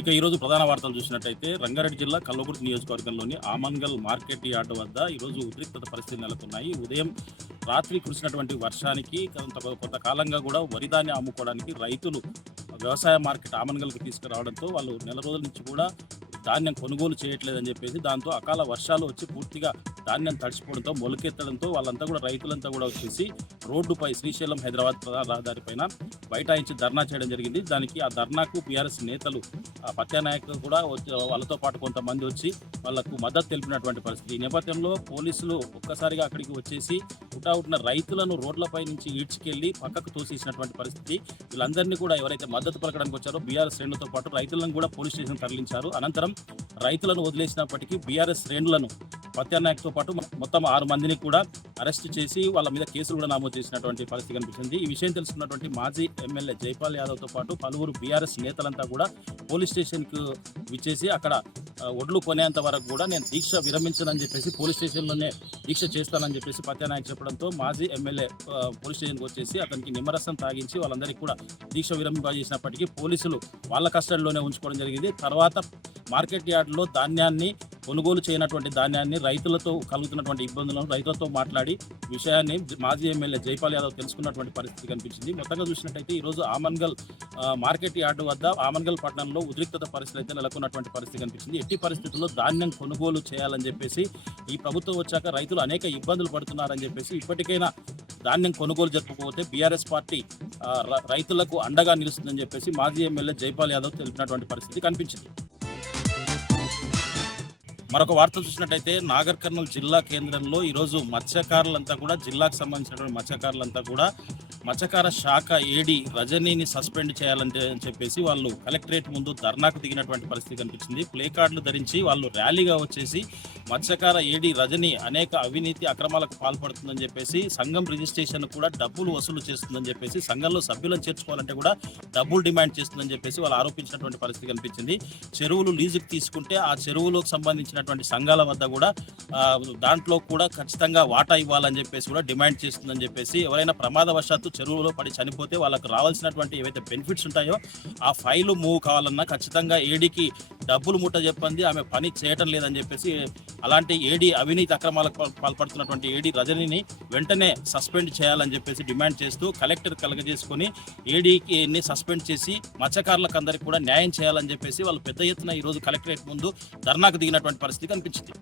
ఇక ఈరోజు ప్రధాన వార్తలు చూసినట్టయితే రంగారెడ్డి జిల్లా కల్వకుర్తి నియోజకవర్గంలోని ఆమన్గల్ మార్కెట్ యార్డు వద్ద ఈరోజు ఉద్రిక్తత పరిస్థితులు నెలకొన్నాయి. ఉదయం రాత్రి కురిసినటువంటి వర్షానికి కొంతకాలంగా కూడా వరి ధాన్యం అమ్ముకోవడానికి రైతులు వ్యవసాయ మార్కెట్ ఆమన్గల్కి తీసుకురావడంతో వాళ్ళు నెల రోజుల నుంచి కూడా ధాన్యం కొనుగోలు చేయట్లేదని చెప్పేసి దాంతో అకాల వర్షాలు వచ్చి పూర్తిగా ధాన్యం తడిచిపోవడంతో మొలకెత్తడంతో వాళ్ళంతా కూడా రైతులంతా కూడా వచ్చేసి రోడ్డుపై శ్రీశైలం హైదరాబాద్ ప్రధాన రహదారి పైన బైఠాయించి ధర్నా చేయడం జరిగింది. దానికి ఆ ధర్నాకు బీఆర్ఎస్ నేతలు పత్యానాయకులు కూడా వాళ్ళతో పాటు కొంతమంది వచ్చి వాళ్లకు మద్దతు తెలిపినటువంటి పరిస్థితి. ఈ నేపథ్యంలో పోలీసులు ఒక్కసారిగా అక్కడికి వచ్చేసి హుటాహుటిన రైతులను రోడ్లపై నుంచి ఈడ్చుకెళ్లి పక్కకు తోసేసినటువంటి పరిస్థితి. వీళ్ళందరినీ కూడా ఎవరైతే మద్దతు పలకడానికి వచ్చారో బీఆర్ఎస్ శ్రేణులతో పాటు రైతులను కూడా పోలీస్ స్టేషన్ తరలించారు. అనంతరం రైతులను వదిలేసినప్పటికీ బీఆర్ఎస్ శ్రేణులను పత్యానాయకుతో పాటు మొత్తం 6 మందిని కూడా అరెస్ట్ చేసి వాళ్ళ మీద కేసులు కూడా నమోదు చేసినటువంటి పరిస్థితి కనిపించింది. ఈ విషయం తెలుసుకున్నటువంటి మాజీ ఎమ్మెల్యే జైపాల్ యాదవ్తో పాటు పలువురు బీఆర్ఎస్ నేతలంతా కూడా పోలీస్ స్టేషన్కు విచ్చేసి అక్కడ ఒడ్లు కొనేంత వరకు కూడా నేను దీక్ష విరమించనని చెప్పేసి పోలీస్ స్టేషన్లోనే దీక్ష చేస్తానని చెప్పేసి పత్యానాయక్ చెప్పడంతో మాజీ ఎమ్మెల్యే పోలీస్ స్టేషన్కి వచ్చేసి అతనికి నిమ్మరసం తాగించి వాళ్ళందరికీ కూడా దీక్ష విరమింపజేసినప్పటికీ పోలీసులు వాళ్ళ కస్టడీలోనే ఉంచుకోవడం జరిగింది. తర్వాత మార్కెట్ యార్డులో ధాన్యాన్ని కొనుగోలు చేయనటువంటి ధాన్యాన్ని రైతులతో కలుగుతున్నటువంటి ఇబ్బందులను రైతులతో మాట్లాడి విషయాన్ని మాజీ ఎమ్మెల్యే జైపాల్ యాదవ్ తెలుసుకున్నటువంటి పరిస్థితి కనిపించింది. మొత్తంగా చూసినట్టయితే ఈరోజు ఆమన్గల్ మార్కెట్ యార్డు వద్ద ఆమన్గల్ పట్టణంలో ఉద్రిక్తత పరిస్థితి అయితే నెలకొన్నటువంటి పరిస్థితి కనిపించింది. ఎట్టి పరిస్థితుల్లో ధాన్యం కొనుగోలు చేయాలని చెప్పేసి ఈ ప్రభుత్వం వచ్చాక రైతులు అనేక ఇబ్బందులు పడుతున్నారని చెప్పేసి ఇప్పటికైనా ధాన్యం కొనుగోలు జరపకపోతే బీఆర్ఎస్ పార్టీ రైతులకు అండగా నిలుస్తుందని చెప్పేసి మాజీ ఎమ్మెల్యే జైపాల్ యాదవ్ తెలిపినటువంటి పరిస్థితి కనిపించింది. మరొక వార్త చూసినట్టయితే నాగర్ కర్నూలు జిల్లా కేంద్రంలో ఈరోజు మత్స్యకారులంతా కూడా జిల్లాకు సంబంధించినటువంటి మత్స్యకారులంతా కూడా మత్స్యకార శాఖ ఏడీ రజనీని సస్పెండ్ చేయాలని చెప్పేసి వాళ్ళు కలెక్టరేట్ ముందు ధర్నాకు దిగినటువంటి పరిస్థితి కనిపించింది. ప్లే కార్డులు ధరించి వాళ్ళు ర్యాలీగా వచ్చేసి మత్స్యకార ఏడీ రజనీ అనేక అవినీతి అక్రమాలకు పాల్పడుతుందని చెప్పేసి సంఘం రిజిస్ట్రేషన్ కూడా డబ్బులు వసూలు చేస్తుందని చెప్పేసి సంఘంలో సభ్యులను చేర్చుకోవాలంటే కూడా డబ్బులు డిమాండ్ చేస్తుందని చెప్పేసి వాళ్ళు ఆరోపించినటువంటి పరిస్థితి కనిపించింది. చెరువులు లీజుకు తీసుకుంటే ఆ చెరువులకు సంబంధించినటువంటి సంఘాల వద్ద కూడా దాంట్లో కూడా ఖచ్చితంగా వాటా ఇవ్వాలని చెప్పేసి కూడా డిమాండ్ చేస్తుందని చెప్పేసి ఎవరైనా ప్రమాదవశాత్తు చెరువులో పడి చనిపోతే వాళ్ళకు రావాల్సినటువంటి ఏవైతే బెనిఫిట్స్ ఉంటాయో ఆ ఫైలు మూవ్ కావాలన్నా ఖచ్చితంగా ఏడీకి డబ్బులు ముట్ట చెప్పండి ఆమె పని చేయటం లేదని చెప్పేసి అలాంటి ఏడీ అవినీతి అక్రమాలకు పాల్పడుతున్నటువంటి ఏడీ రజనీని వెంటనే సస్పెండ్ చేయాలని చెప్పేసి డిమాండ్ చేస్తూ కలెక్టర్ కలగజేసుకొని ఏడీకి సస్పెండ్ చేసి మత్స్యకారులకు అందరికీ కూడా న్యాయం చేయాలని చెప్పేసి వాళ్ళు పెద్ద ఎత్తున ఈరోజు కలెక్టరేట్ ముందు ధర్నాకు దిగినటువంటి పరిస్థితి కనిపించింది.